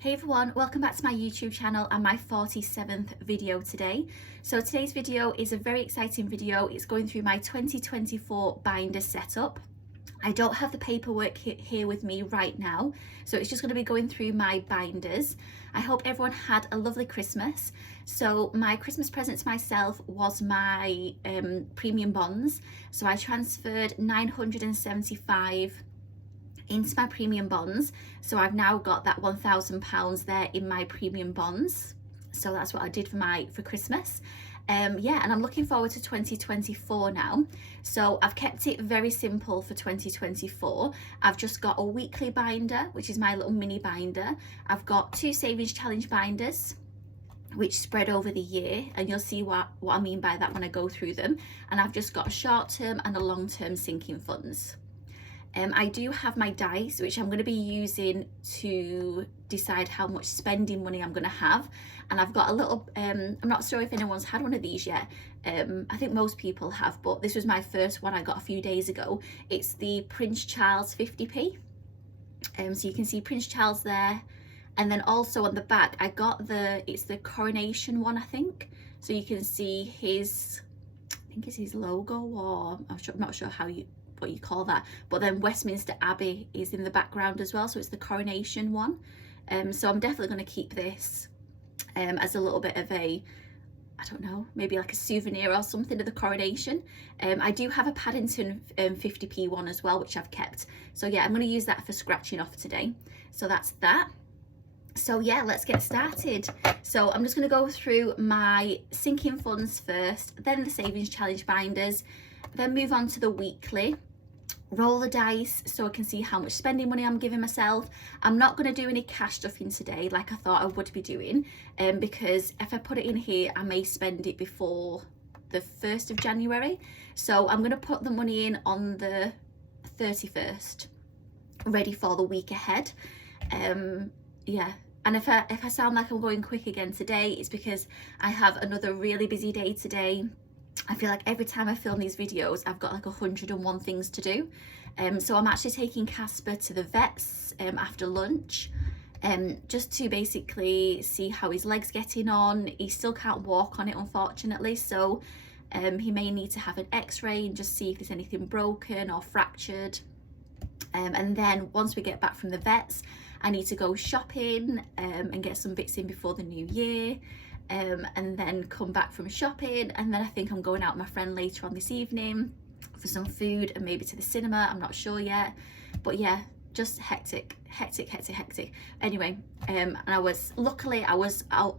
Hey everyone, welcome back to my YouTube channel and my 47th video today. So today's video is a very exciting video. It's going through my 2024 binder setup. I don't have the paperwork here with me right now, so it's just going to be going through my binders. I hope everyone had a lovely Christmas. So my Christmas present to myself was my premium bonds. So I transferred 975 into my premium bonds, so I've now got that £1,000 there in my premium bonds. So that's what I did for Christmas. Yeah, and I'm looking forward to 2024 now. So I've kept it very simple for 2024. I've just got a weekly binder, which is my little mini binder. I've got 2 savings challenge binders which spread over the year, and you'll see what I mean by that when I go through them. And I've just got a short-term and a long-term sinking funds. I do have my dice, which I'm going to be using to decide how much spending money I'm going to have. And I've got a little, I'm not sure if anyone's had one of these yet. I think most people have, but this was my first one I got a few days ago. It's the Prince Charles 50p. So you can see Prince Charles there. And then also on the back, I got it's the coronation one, I think. So you can see his, I think it's his logo, or I'm not sure what you call that, but then Westminster Abbey is in the background as well, so it's the coronation one. So I'm definitely going to keep this as a little bit of a, I don't know, maybe like a souvenir or something of the coronation. I do have a Paddington 50p one as well, which I've kept. So yeah, I'm going to use that for scratching off today. So that's that. So yeah, let's get started. So I'm just going to go through my sinking funds first, then the savings challenge binders, then move on to the weekly, roll the dice so I can see how much spending money I'm giving myself. I'm not going to do any cash stuffing today like I thought I would be doing, because if I put it in here I may spend it before the 1st of January. So I'm going to put the money in on the 31st, ready for the week ahead. Yeah. And if I sound like I'm going quick again today, it's because I have another really busy day today. I feel like every time I film these videos, I've got like 101 things to do. So I'm actually taking Casper to the vets after lunch, just to basically see how his leg's getting on. He still can't walk on it, unfortunately. So he may need to have an x-ray and just see if there's anything broken or fractured. And then once we get back from the vets, I need to go shopping and get some bits in before the new year. And then come back from shopping, and then I think I'm going out with my friend later on this evening for some food and maybe to the cinema. I'm not sure yet, but yeah, just hectic. Anyway, and I was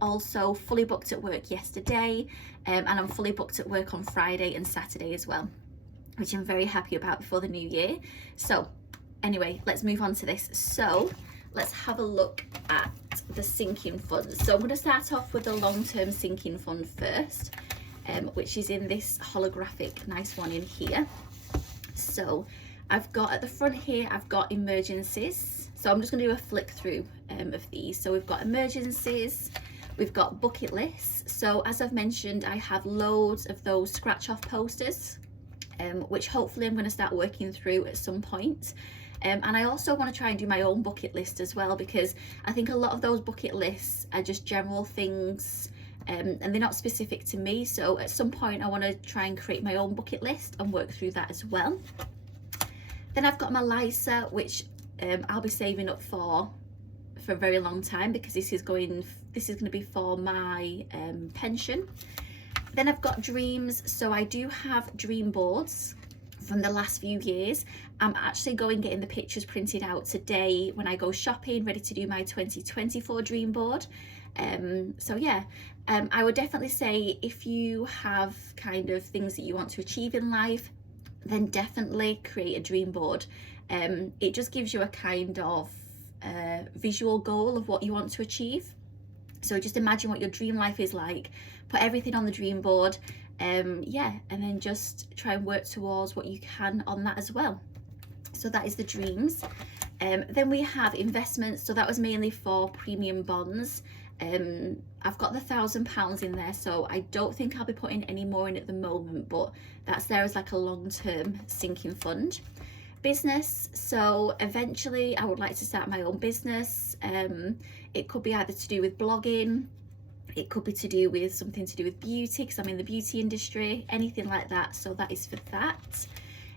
also fully booked at work yesterday, and I'm fully booked at work on Friday and Saturday as well, which I'm very happy about before the new year. So anyway, let's move on to this. So let's have a look at the sinking funds. So I'm going to start off with the long-term sinking fund first, which is in this holographic nice one in here. So I've got at the front here, I've got emergencies. So I'm just going to do a flick through of these. So we've got emergencies, we've got bucket lists. So as I've mentioned, I have loads of those scratch off posters, which hopefully I'm going to start working through at some point. And I also want to try and do my own bucket list as well, because I think a lot of those bucket lists are just general things, and they're not specific to me. So at some point I want to try and create my own bucket list and work through that as well. Then I've got my LISA, which I'll be saving up for a very long time, because this is going to be for my pension. Then I've got dreams. So I do have dream boards from the last few years. I'm actually getting the pictures printed out today when I go shopping, ready to do my 2024 dream board. So yeah, I would definitely say if you have kind of things that you want to achieve in life, then definitely create a dream board. It just gives you a kind of visual goal of what you want to achieve. So just imagine what your dream life is like, put everything on the dream board, yeah, and then just try and work towards what you can on that as well. So that is the dreams. Then we have investments. So that was mainly for premium bonds. I've got the £1,000 in there, so I don't think I'll be putting any more in at the moment, but that's there as like a long-term sinking fund. Business, so eventually I would like to start my own business. It could be either to do with blogging, it could be to do with something to do with beauty, because I'm in the beauty industry, anything like that. So that is for that.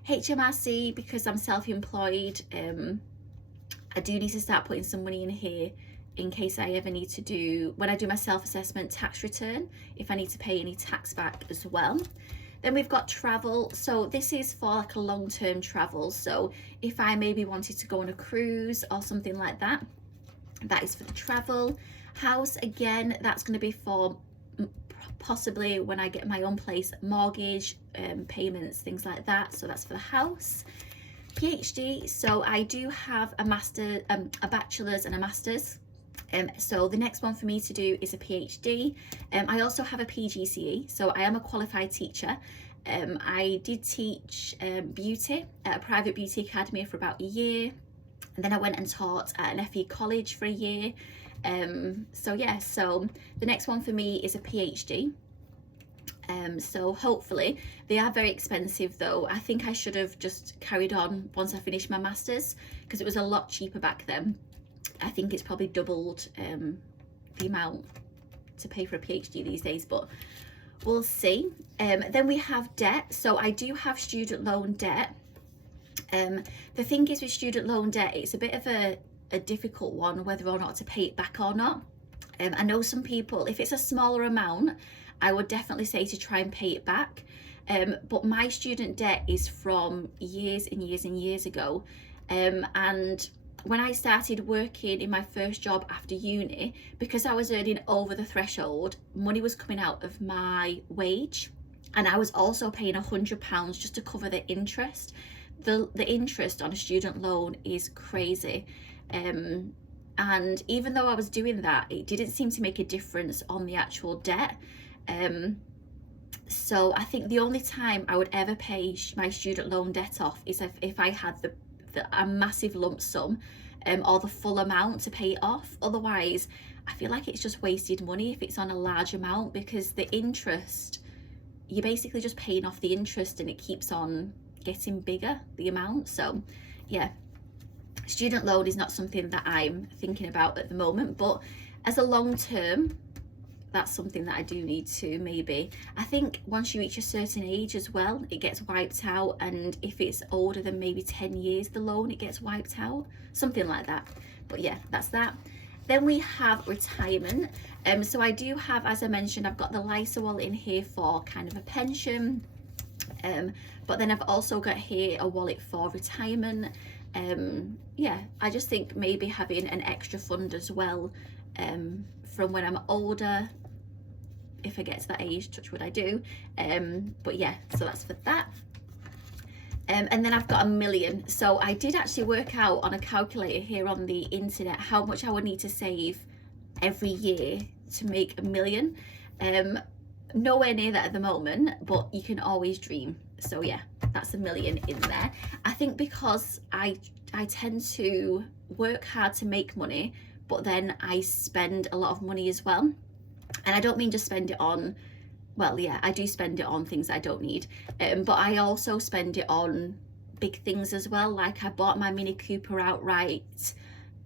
HMRC, because I'm self-employed, I do need to start putting some money in here in case I ever need to do, when I do my self-assessment tax return, if I need to pay any tax back as well. Then we've got travel. So this is for like a long-term travel. So if I maybe wanted to go on a cruise or something like that, that is for the travel. House, again, that's going to be for possibly when I get my own place, mortgage, payments, things like that. So that's for the house. PhD, so I do have a bachelor's and a master's. So the next one for me to do is a PhD. I also have a PGCE, so I am a qualified teacher. I did teach beauty at a private beauty academy for about a year, and then I went and taught at an FE college for a year. So yeah, so the next one for me is a PhD. So hopefully, they are very expensive though. I think I should have just carried on once I finished my master's, because it was a lot cheaper back then. I think it's probably doubled the amount to pay for a PhD these days, but we'll see. Then we have debt. So I do have student loan debt. The thing is with student loan debt, it's a bit of a difficult one whether or not to pay it back or not. I know some people, if it's a smaller amount, I would definitely say to try and pay it back. But my student debt is from years and years and years ago. And when I started working in my first job after uni, because I was earning over the threshold, money was coming out of my wage. And I was also paying £100 just to cover the interest. The interest on a student loan is crazy. And even though I was doing that, it didn't seem to make a difference on the actual debt. So I think the only time I would ever pay my student loan debt off is if I had a massive lump sum or the full amount to pay it off. Otherwise, I feel like it's just wasted money if it's on a large amount, because the interest, you're basically just paying off the interest and it keeps on getting bigger, the amount. So yeah, student loan is not something that I'm thinking about at the moment, but as a long term, that's something that I do need to maybe. I think once you reach a certain age as well, it gets wiped out, and if it's older than maybe 10 years, the loan, it gets wiped out, something like that. But yeah, that's that. Then we have retirement. So I do have, as I mentioned, I've got the LISA wallet in here for kind of a pension, but then I've also got here a wallet for retirement. Yeah, I just think maybe having an extra fund as well, from when I'm older, if I get to that age, touch wood I do. But yeah, so that's for that. And then I've got 1 million. So I did actually work out on a calculator here on the internet how much I would need to save every year to make 1 million. Nowhere near that at the moment, but you can always dream. So yeah, that's 1 million in there. I think because I tend to work hard to make money, but then I spend a lot of money as well. And I don't mean just spend it on, well, yeah, I do spend it on things I don't need, but I also spend it on big things as well. Like I bought my Mini Cooper outright.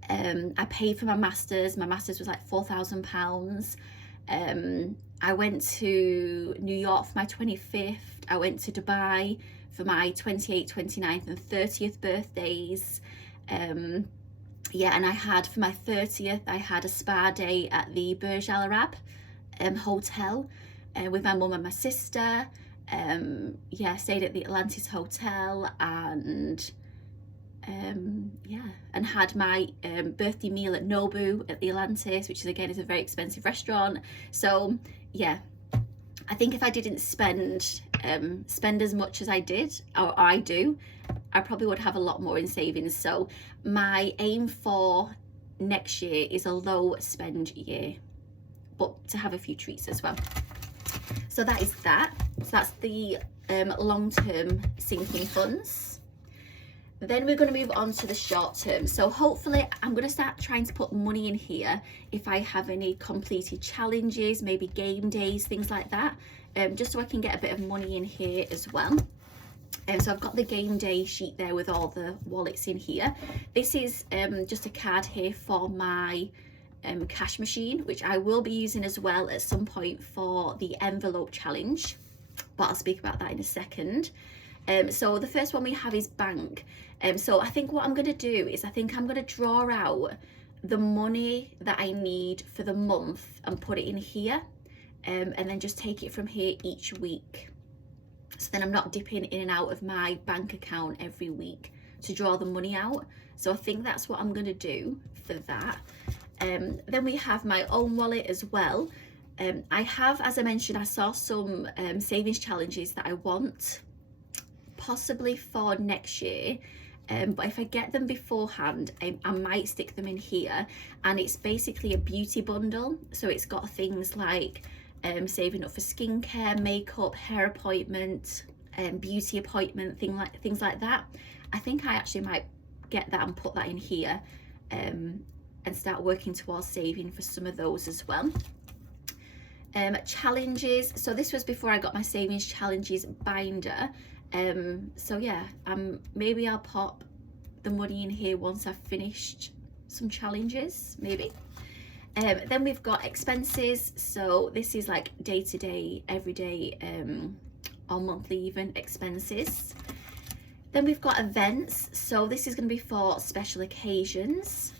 I paid for my masters. My masters was like £4,000. I went to New York for my 25th. I went to Dubai for my 28th, 29th and 30th birthdays. Yeah, and I had, for my 30th, I had a spa day at the Burj Al Arab hotel with my mum and my sister. Yeah, stayed at the Atlantis Hotel, and yeah, and had my birthday meal at Nobu at the Atlantis, which is again a very expensive restaurant. So yeah, I think if I didn't spend as much as I did, or I do, I probably would have a lot more in savings. So my aim for next year is a low spend year, but to have a few treats as well. So that is that. So that's the long-term sinking funds. Then we're going to move on to the short term. So hopefully I'm going to start trying to put money in here if I have any completed challenges, maybe game days, things like that, just so I can get a bit of money in here as well. So I've got the game day sheet there with all the wallets in here. This is just a card here for my cash machine, which I will be using as well at some point for the envelope challenge, but I'll speak about that in a second. So the first one we have is bank. So I think what I'm going to do is I think I'm going to draw out the money that I need for the month and put it in here, and then just take it from here each week. So then I'm not dipping in and out of my bank account every week to draw the money out. So I think that's what I'm going to do for that. Then we have my own wallet as well. I have, as I mentioned, I saw some savings challenges that I want possibly for next year. But if I get them beforehand, I might stick them in here. And it's basically a beauty bundle. So it's got things like saving up for skincare, makeup, hair appointment, beauty appointment, things like that. I think I actually might get that and put that in here, and start working towards saving for some of those as well. Challenges. So this was before I got my savings challenges binder. So yeah, maybe I'll pop the money in here once I've finished some challenges, maybe. Then we've got expenses. So this is like day-to-day, everyday, or monthly even expenses. Then we've got events. So this is going to be for special occasions.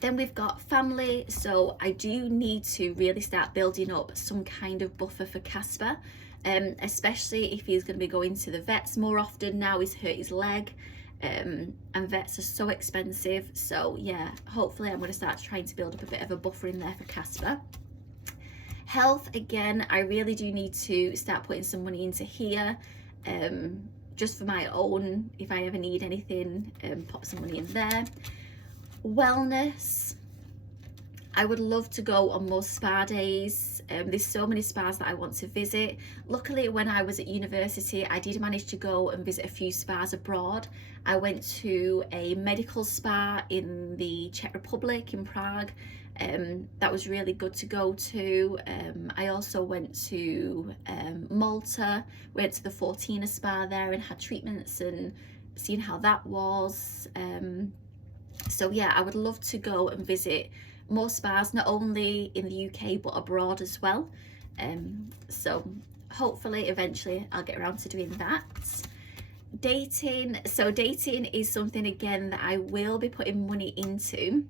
Then we've got family. So I do need to really start building up some kind of buffer for Casper, especially if he's going to be going to the vets more often now. He's hurt his leg. And vets are so expensive, so yeah, hopefully I'm going to start trying to build up a bit of a buffer in there for Casper. Health, again, I really do need to start putting some money into here, just for my own, if I ever need anything, pop some money in there. Wellness, I would love to go on more spa days. There's so many spas that I want to visit. Luckily, when I was at university, I did manage to go and visit a few spas abroad. I went to a medical spa in the Czech Republic, in Prague. That was really good to go to. I also went to Malta, went to the Fortina spa there and had treatments and seen how that was. So yeah, I would love to go and visit more spas, not only in the UK but abroad as well. So hopefully eventually I'll get around to doing that. Dating. So dating is something again that I will be putting money into.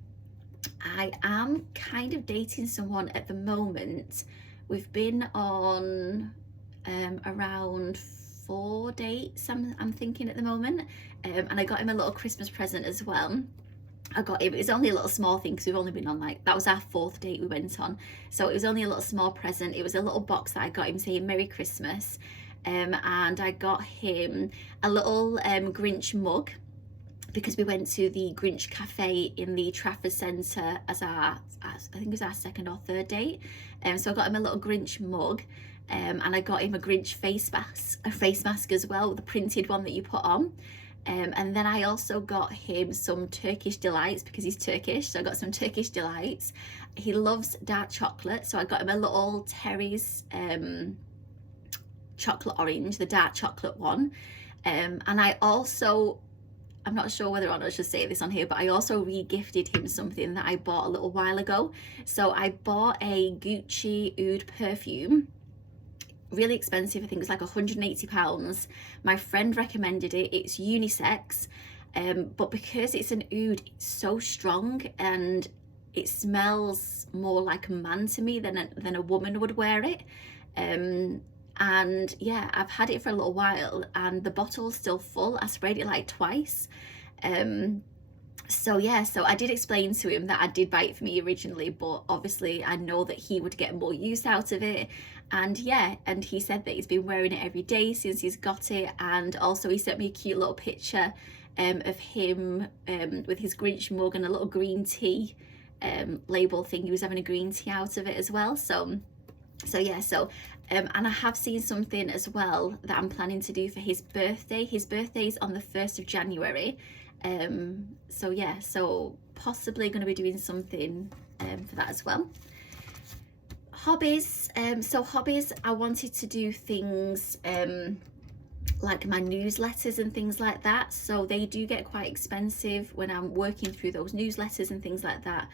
I am kind of dating someone at the moment. We've been on around 4 dates, I'm thinking at the moment, and I got him a little Christmas present as well. It was only a little small thing because we've only been on, like, that was our 4th date we went on, so it was only a little small present. It was a little box that I got him saying Merry Christmas, and I got him a little Grinch mug because we went to the Grinch cafe in the Trafford Centre as I think it was our 2nd or 3rd date. So I got him a little Grinch mug, and I got him a Grinch face mask as well, the printed one that you put on. And then I also got him some Turkish delights because he's Turkish, so I got some Turkish delights. He loves dark chocolate, so I got him a little Terry's chocolate orange, the dark chocolate one. And I also, I'm not sure whether or not I should say this on here, but I also re-gifted him something that I bought a little while ago. So I bought a Gucci Oud perfume. Really expensive, I think it was like £180. My friend recommended it. It's unisex, but because it's an oud, it's so strong and it smells more like a man to me than a woman would wear it. And yeah, I've had it for a little while and the bottle's still full. I sprayed it like twice. So yeah, so I did explain to him that I did buy it for me originally, but obviously I know that he would get more use out of it. And yeah, and he said that he's been wearing it every day since he's got it. And also he sent me a cute little picture of him with his Grinch mug and a little green tea label thing. He was having a green tea out of it as well. So yeah, so and I have seen something as well that I'm planning to do for his birthday. His birthday's on the 1st of January. So yeah, so possibly going to be doing something for that as well. Hobbies. So hobbies, I wanted to do things like my newsletters and things like that, so they do get quite expensive when I'm working through those newsletters and things like that.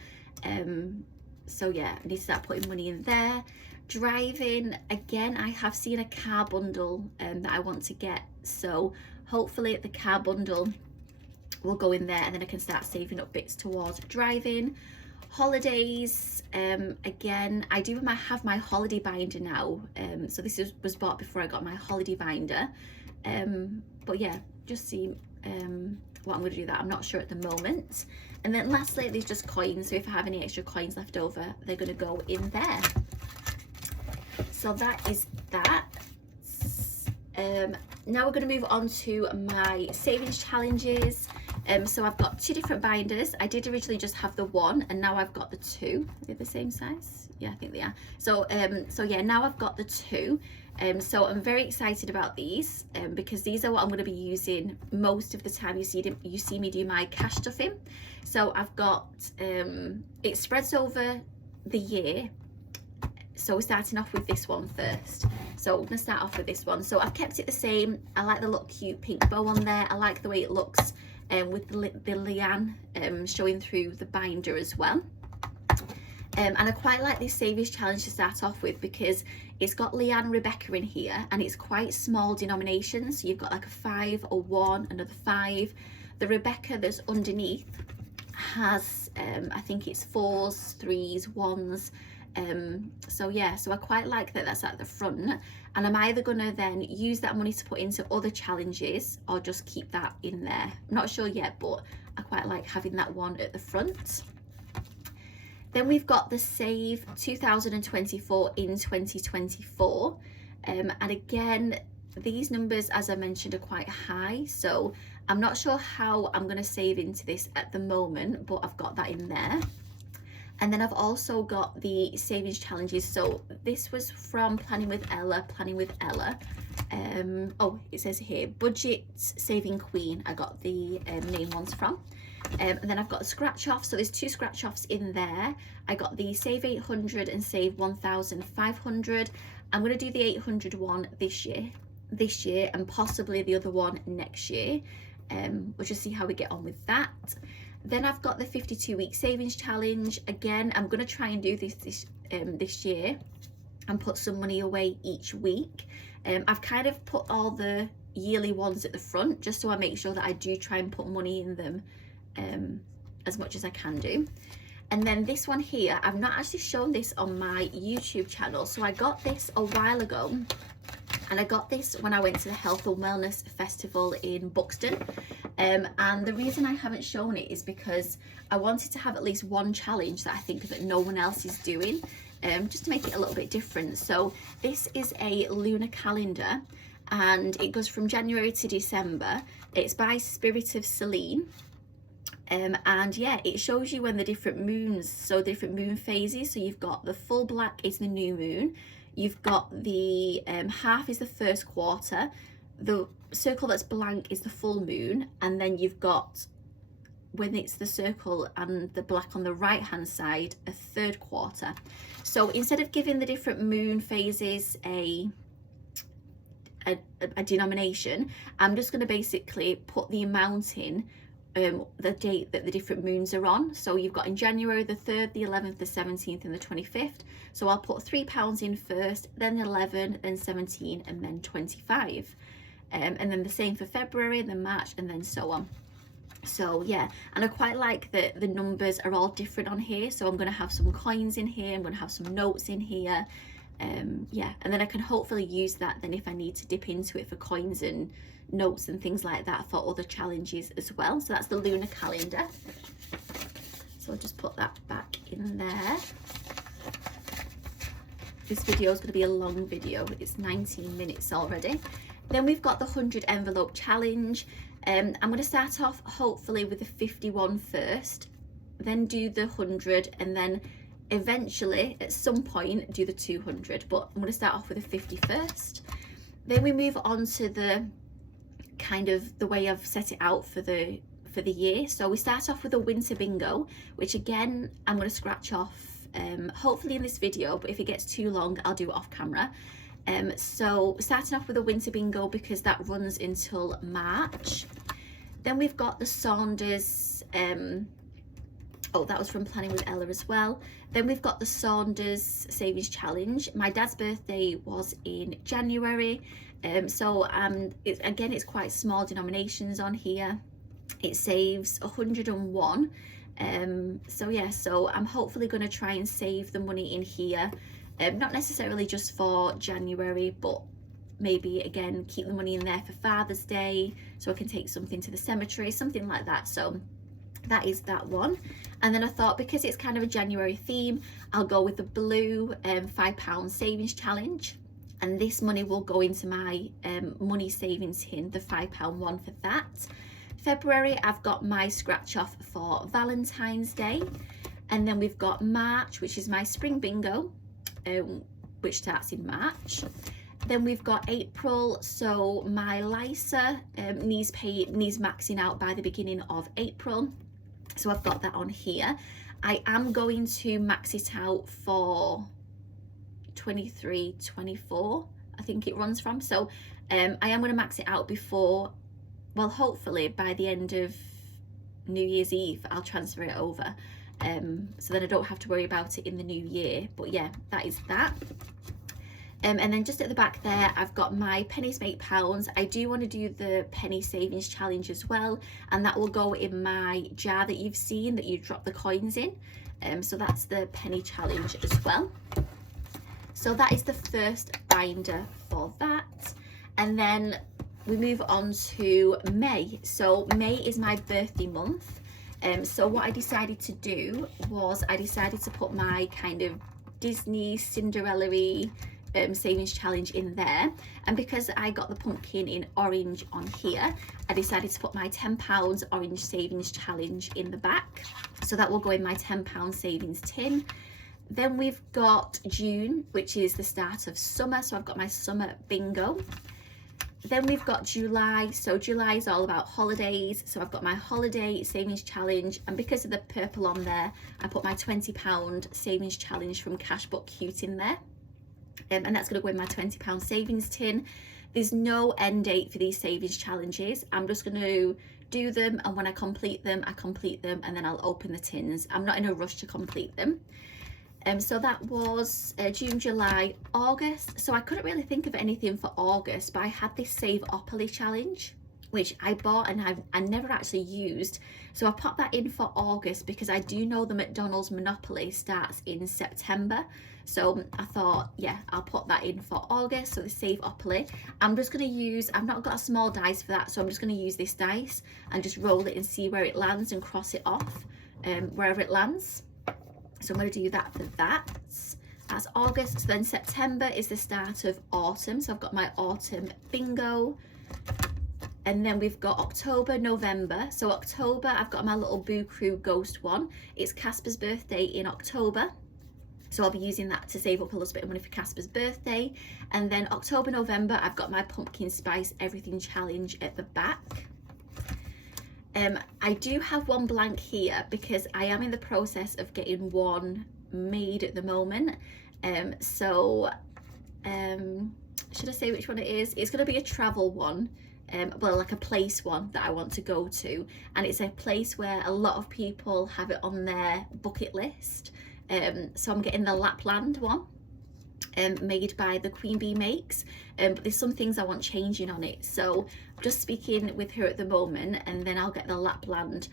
So yeah, I need to start putting money in there. Driving, again, I have seen a car bundle that I want to get, so hopefully the car bundle will go in there and then I can start saving up bits towards driving. Holidays, again, I do have my holiday binder now, so this was bought before I got my holiday binder, but yeah, just see what I'm going to do that. I'm not sure at the moment. And then lastly, there's just coins, so if I have any extra coins left over, they're going to go in there. So that is that. Now we're going to move on to my savings challenges. So I've got two different binders. I did originally just have the one, and now I've got the two. Are they the same size? Yeah, I think they are. So yeah, now I've got the two. So I'm very excited about these because these are what I'm going to be using most of the time. You see me do my cash stuffing. So I've got it spreads over the year. So we're starting off with this one first. So we're going to start off with this one. So I've kept it the same. I like the little cute pink bow on there. I like the way it looks with the liane showing through the binder as well. And I quite like this savings challenge to start off with because it's got Leanne Rebecca in here, and it's quite small denominations. So you've got like a 5, a 1, another 5. The Rebecca that's underneath has I think it's 4s, 3s, 1s. So yeah, so I quite like that that's at the front, and I'm either gonna then use that money to put into other challenges or just keep that in there. I'm not sure yet, but I quite like having that one at the front. Then we've got the Save 2024 in 2024, and again, these numbers, as I mentioned, are quite high, so I'm not sure how I'm going to save into this at the moment, but I've got that in there. And then I've also got the savings challenges. So this was from Planning with Ella. Oh, it says here, Budget Saving Queen. I got the name ones from. And then I've got the scratch off. So there's 2 scratch offs in there. I got the Save 800 and Save 1,500. I'm going to do the 800 one this year, and possibly the other one next year. We'll just see how we get on with that. Then I've got the 52-week savings challenge. Again, I'm going to try and do this year and put some money away each week. I've kind of put all the yearly ones at the front just so I make sure that I do try and put money in them as much as I can do. And then this one here, I've not actually shown this on my YouTube channel. So I got this a while ago, and I got this when I went to the Health and Wellness Festival in Buxton. And the reason I haven't shown it is because I wanted to have at least one challenge that I think that no one else is doing, just to make it a little bit different. So this is a lunar calendar, and it goes from January to December. It's by Spirit of Celine. And yeah, it shows you when the different moons, so the different moon phases. So you've got the full black is the new moon. You've got the half is the first quarter. The circle that's blank is the full moon, and then you've got, when it's the circle and the black on the right hand side, a third quarter. So instead of giving the different moon phases a denomination, I'm just going to basically put the amount in the date that the different moons are on. So you've got in January the 3rd, the 11th, the 17th and the 25th. So I'll put £3 in first, then 11, then 17 and then 25. And then the same for February, then March, and then so on. So yeah, and I quite like that the numbers are all different on here. So I'm going to have some coins in here, I'm going to have some notes in here. Yeah, and then I can hopefully use that then if I need to dip into it for coins and notes and things like that for other challenges as well. So that's the lunar calendar. So I'll just put that back in there. This video is going to be a long video. It's 19 minutes already. Then we've got the 100 envelope challenge. I'm going to start off hopefully with the 51 first, then do the 100, and then eventually at some point do the 200, but I'm going to start off with the 50 first. Then we move on to the kind of the way I've set it out for the year. So we start off with a winter bingo, which again I'm going to scratch off hopefully in this video, but if it gets too long I'll do it off camera. So starting off with a winter bingo because that runs until March. Then we've got the Saunders, oh, that was from Planning with Ella as well. Then we've got the Saunders Savings Challenge. My dad's birthday was in January. It's quite small denominations on here. It saves 101. So I'm hopefully going to try and save the money in here. Not necessarily just for January, but maybe again keep the money in there for Father's Day, so I can take something to the cemetery, something like that. So that is that one. And then I thought, because it's kind of a January theme, I'll go with the blue £5 savings challenge, and this money will go into my money savings tin, the £5 one for that. February, I've got my scratch off for Valentine's Day, and then we've got March, which is my spring bingo, which starts in March. Then we've got April, so my LISA needs maxing out by the beginning of April, so I've got that on here. I am going to max it out for 23-24, I think it runs from, so I am going to max it out before, well, hopefully by the end of New Year's Eve I'll transfer it over, so then I don't have to worry about it in the new year. But yeah, that is that. And then just at the back there, I've got my pennies make pounds. I do want to do the penny savings challenge as well, and that will go in my jar that you've seen that you drop the coins in. So that's the penny challenge as well. So that is the first binder for that. And then we move on to May. So May is my birthday month. So what I decided to do was I decided to put my kind of Disney Cinderella-y savings challenge in there, and because I got the pumpkin in orange on here, I decided to put my £10 orange savings challenge in the back, so that will go in my £10 savings tin. Then we've got June, which is the start of summer, so I've got my summer bingo. Then we've got July, so July is all about holidays, so I've got my holiday savings challenge, and because of the purple on there, I put my £20 savings challenge from Cashbook Cute in there. And that's going to go in my £20 savings tin. There's no end date for these savings challenges. I'm just going to do them, and when I complete them, and then I'll open the tins. I'm not in a rush to complete them. So that was June, July, August. So I couldn't really think of anything for August, but I had this Save-Opoly challenge, which I bought and I never actually used. So I popped that in for August because I do know the McDonald's Monopoly starts in September. So I thought, yeah, I'll put that in for August. So the Save-Opoly. I'm just going to use, I've not got a small dice for that, so I'm just going to use this dice and just roll it and see where it lands and cross it off wherever it lands. So I'm going to do that for that. That's August. So then September is the start of autumn. So I've got my autumn bingo. And then we've got October, November. So October, I've got my little Boo Crew Ghost one. It's Casper's birthday in October, so I'll be using that to save up a little bit of money for Casper's birthday. And then October, November, I've got my Pumpkin Spice Everything Challenge at the back. I do have one blank here because I am in the process of getting one made at the moment. Should I say which one it is? It's going to be a travel one. Well, like a place one that I want to go to, and it's a place where a lot of people have it on their bucket list. So I'm getting the Lapland one, made by the Queen Bee Makes, but there's some things I want changing on it, so I'm just speaking with her at the moment, and then I'll get the Lapland.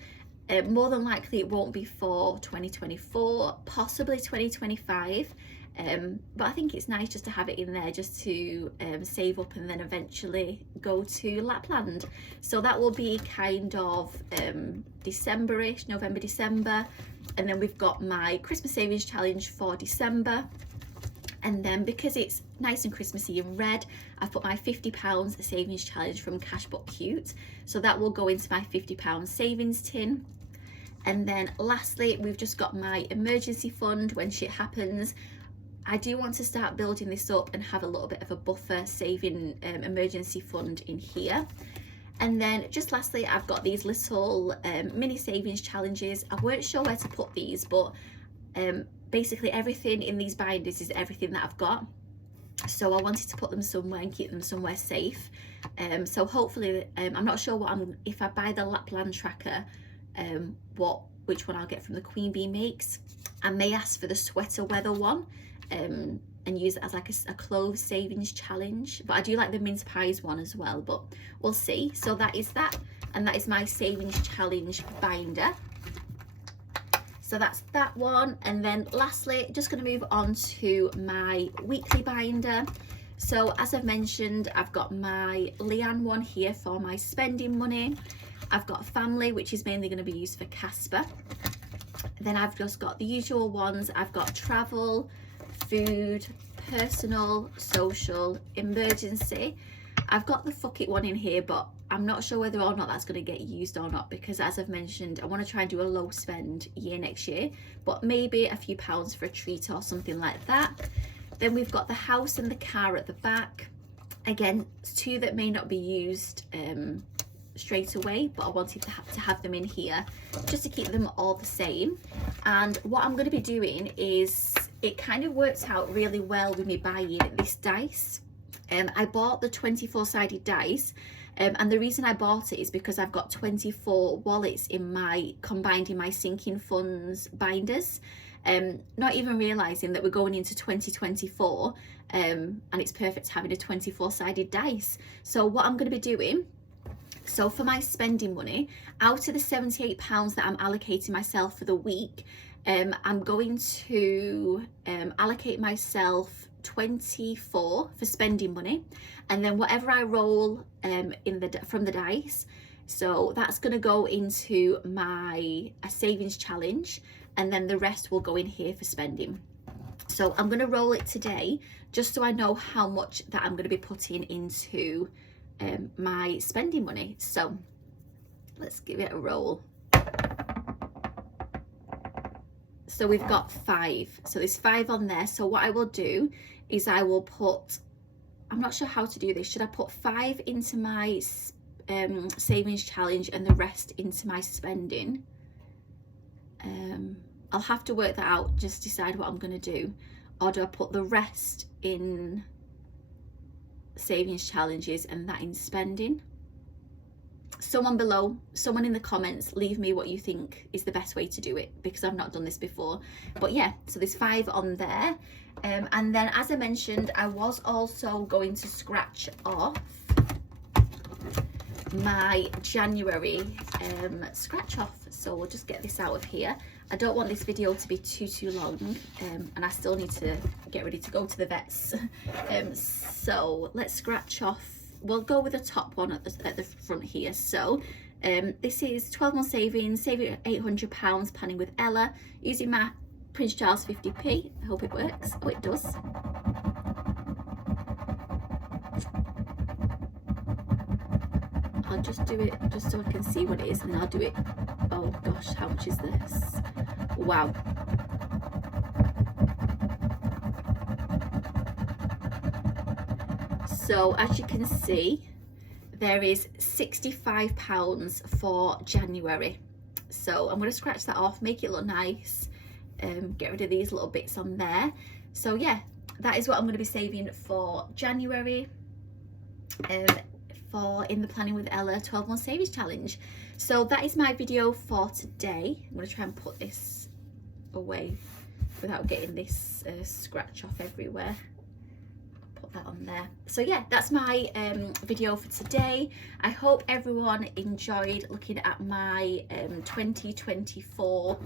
More than likely it won't be for 2024, possibly 2025. But I think it's nice just to have it in there, just to save up and then eventually go to Lapland. So that will be kind of December-ish, November, December. And then we've got my Christmas Savings Challenge for December. And then because it's nice and Christmassy and red, I've put my £50 Savings Challenge from Cashbook Cute. So that will go into my £50 savings tin. And then lastly, we've just got my emergency fund when shit happens. I do want to start building this up and have a little bit of a buffer saving emergency fund in here. And then just lastly, I've got these little mini savings challenges. I weren't sure where to put these, but basically everything in these binders is everything that I've got. so I wanted to put them somewhere and keep them somewhere safe. So hopefully, I'm not sure if I buy the Lapland tracker, which one I'll get from the Queen Bee Makes. I may ask for the sweater weather one, and use it as like a clothes savings challenge. But I do like the mince pies one as well, but we'll see. So that is that, and that is my savings challenge binder. So that's that one. And then lastly, just going to move on to my weekly binder. So as I've mentioned, I've got my Leanne one here for my spending money. I've got family, which is mainly going to be used for Casper. Then I've just got the usual ones. I've got travel, food, personal, social, emergency. I've got the fuck it one in here, but I'm not sure whether or not that's going to get used or not, because as I've mentioned, I want to try and do a low spend year next year, but maybe a few pounds for a treat or something like that. Then we've got the house and the car at the back. Again, two that may not be used straight away, but I wanted to have them in here just to keep them all the same. And what I'm going to be doing is, it kind of works out really well with me buying this dice. I bought the 24-sided dice, and the reason I bought it is because I've got 24 wallets combined in my sinking funds binders, not even realizing that we're going into 2024, and it's perfect having a 24-sided dice. So what I'm going to be doing, so for my spending money, out of the £78 that I'm allocating myself for the week, I'm going to allocate myself 24 for spending money, and then whatever I roll from the dice, so that's going to go into a savings challenge, and then the rest will go in here for spending. So I'm going to roll it today just so I know how much that I'm going to be putting into my spending money. So let's give it a roll. So we've got 5, so there's 5 on there. So what I will do is I will put, I'm not sure how to do this, should I put 5 into my savings challenge and the rest into my spending? I'll have to work that out, just decide what I'm going to do. Or do I put the rest in savings challenges and that in spending? Someone in the comments, leave me what you think is the best way to do it, because I've not done this before. But yeah, so there's 5 on there. And then, as I mentioned, I was also going to scratch off my January scratch off. So we'll just get this out of here. I don't want this video to be too long, and I still need to get ready to go to the vets. So let's scratch off. We'll go with the top one at the front here. So this is 12 month savings, saving £800, planning with Ella, using my Prince Charles 50p. I hope it works. Oh, it does. I'll just do it just so I can see what it is, and I'll do it. Oh gosh, how much is this? Wow. So as you can see, there is £65 for January. So I'm going to scratch that off, make it look nice, get rid of these little bits on there. So yeah, that is what I'm going to be saving for January, for in the Planning with Ella 12 month savings challenge. So that is my video for today. I'm going to try and put this away without getting this scratch off everywhere. Put that on there. So yeah, that's my video for today. I hope everyone enjoyed looking at my 2024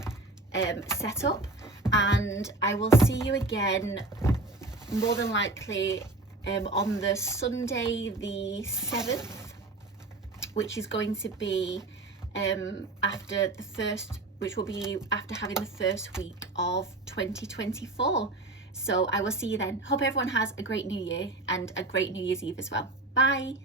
setup, and I will see you again more than likely on the Sunday the 7th, which is going to be after the first, which will be after having the first week of 2024. So I will see you then. Hope everyone has a great new year and a great New Year's Eve as well. Bye.